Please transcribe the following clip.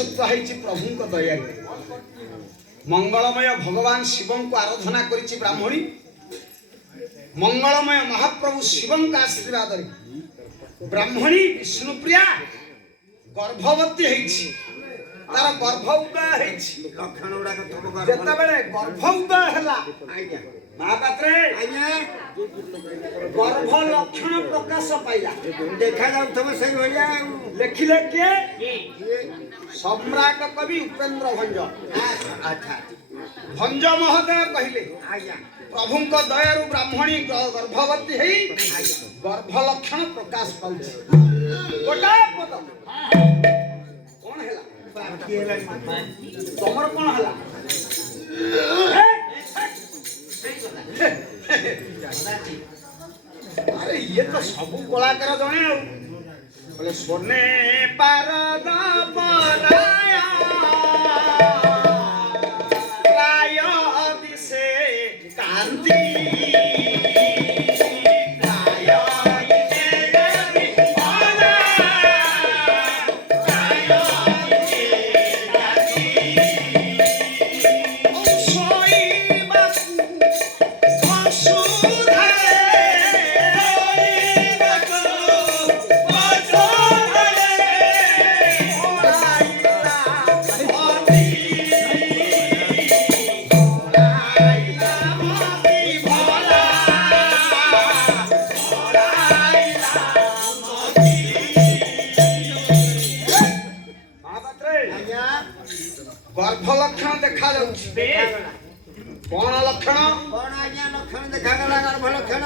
मनुष्यत्व है प्रभु को दया मंगलमय भगवान शिव को आराधना करिछि ब्राह्मणी मंगलमय महाप्रभु शिव का आशीर्वाद ब्राह्मणी विष्णुप्रिया गर्भवती है तार गर्भ उदय जेतबेले गर्भ उदय हला महापात्रे गर्भ लक्षण प्रकाश पाइला देखा जाऊ से भैया लिखिले किए सम्राट कवि उपेन्द्र भंज अच्छा भंज महोदय कहले प्रभु को दयारु ब्राह्मणी गर्भवती है गर्भ लक्षण प्रकाश पाउछि गोटा पद कौन हैला तमर कौन हैला अरे ये तो सब कलाकार जने बोले सोने पारद पराया राय दिसे कांति गर्भ लक्षण देखा कौन लक्षण कौन आज्ञा लक्षण देखा गला गर्भ लक्षण